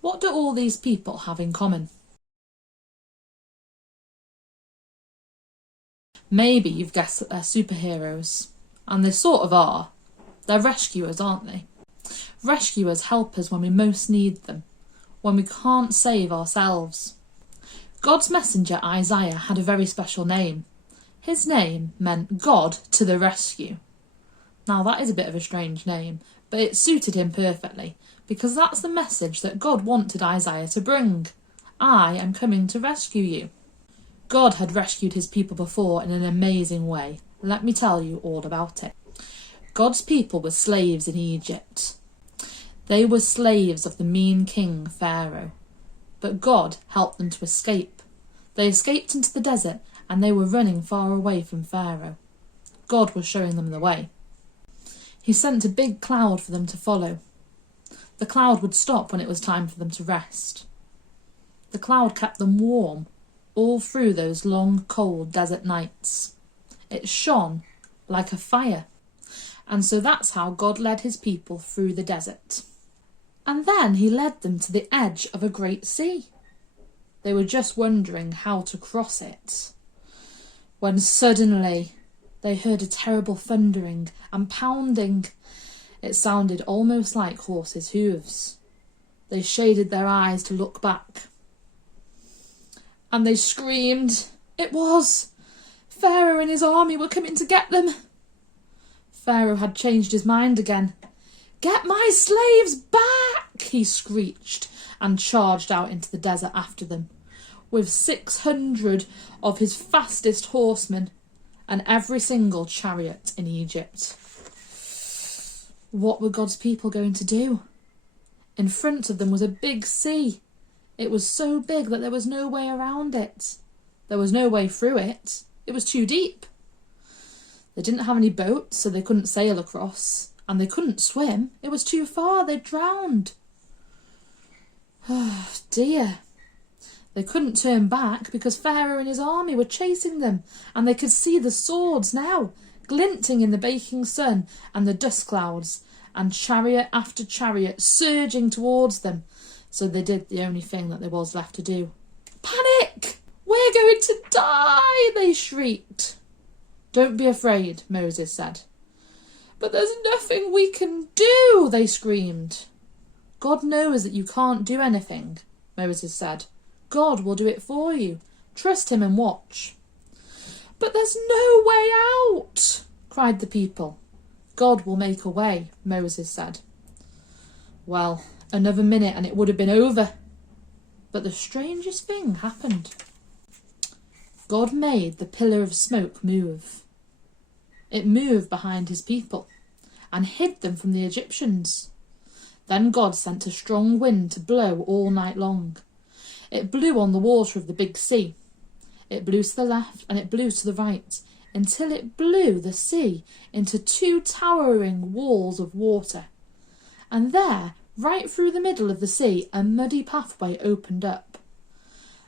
What do all these people have in common? Maybe you've guessed that they're superheroes. And they sort of are. They're rescuers, aren't they? Rescuers help us when we most need them, when we can't save ourselves. God's messenger Isaiah had a very special name. His name meant God to the rescue. Now that is a bit of a strange name, but it suited him perfectly, because that's the message that God wanted Isaiah to bring. I am coming to rescue you. God had rescued his people before in an amazing way. Let me tell you all about it. God's people were slaves in Egypt. They were slaves of the mean king Pharaoh. But God helped them to escape. They escaped into the desert and they were running far away from Pharaoh. God was showing them the way. He sent a big cloud for them to follow. The cloud would stop when it was time for them to rest. The cloud kept them warm all through those long, cold desert nights. It shone like a fire. And so that's how God led his people through the desert. And then he led them to the edge of a great sea. They were just wondering how to cross it, when suddenly they heard a terrible thundering and pounding. It sounded almost like horses' hooves. They shaded their eyes to look back. And they screamed. It was Pharaoh and his army were coming to get them. Pharaoh had changed his mind again. "Get my slaves back!" he screeched and charged out into the desert after them, with 600 of his fastest horsemen and every single chariot in Egypt. What were God's people going to do? In front of them was a big sea. It was so big that there was no way around it. There was no way through it. It was too deep. They didn't have any boats, so they couldn't sail across. And they couldn't swim. It was too far. They'd drowned. Oh, dear. They couldn't turn back because Pharaoh and his army were chasing them. And they could see the swords now, glinting in the baking sun and the dust clouds, and chariot after chariot surging towards them. So they did the only thing that there was left to do. "Panic! We're going to die!" they shrieked. "Don't be afraid," Moses said. "But there's nothing we can do," they screamed. "God knows that you can't do anything," Moses said. "God will do it for you. Trust him and watch." "But there's no way out," cried the people. "God will make a way," Moses said. Well, another minute and it would have been over. But the strangest thing happened. God made the pillar of smoke move. It moved behind his people and hid them from the Egyptians. Then God sent a strong wind to blow all night long. It blew on the water of the big sea. It blew to the left and it blew to the right, until it blew the sea into two towering walls of water. And there, right through the middle of the sea, a muddy pathway opened up.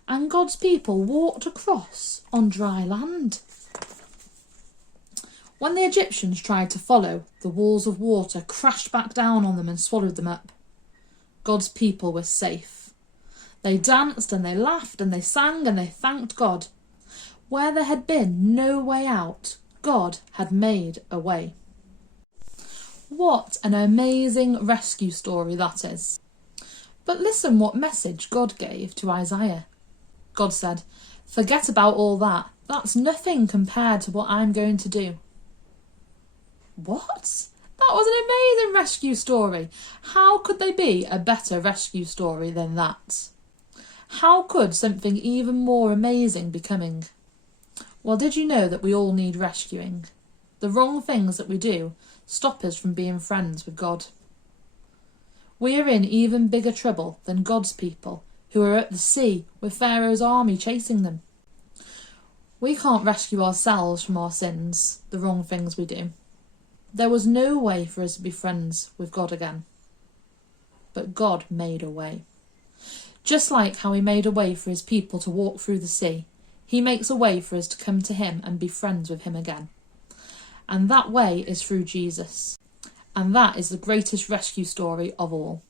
And God's people walked across on dry land. When the Egyptians tried to follow, the walls of water crashed back down on them and swallowed them up. God's people were safe. They danced and they laughed and they sang and they thanked God. Where there had been no way out, God had made a way. What an amazing rescue story that is. But listen what message God gave to Isaiah. God said, "Forget about all that. That's nothing compared to what I'm going to do." What? That was an amazing rescue story. How could there be a better rescue story than that? How could something even more amazing be coming? Well, did you know that we all need rescuing? The wrong things that we do stop us from being friends with God. We are in even bigger trouble than God's people, who are at the sea with Pharaoh's army chasing them. We can't rescue ourselves from our sins, the wrong things we do. There was no way for us to be friends with God again. But God made a way. Just like how he made a way for his people to walk through the sea, he makes a way for us to come to him and be friends with him again. And that way is through Jesus. And that is the greatest rescue story of all.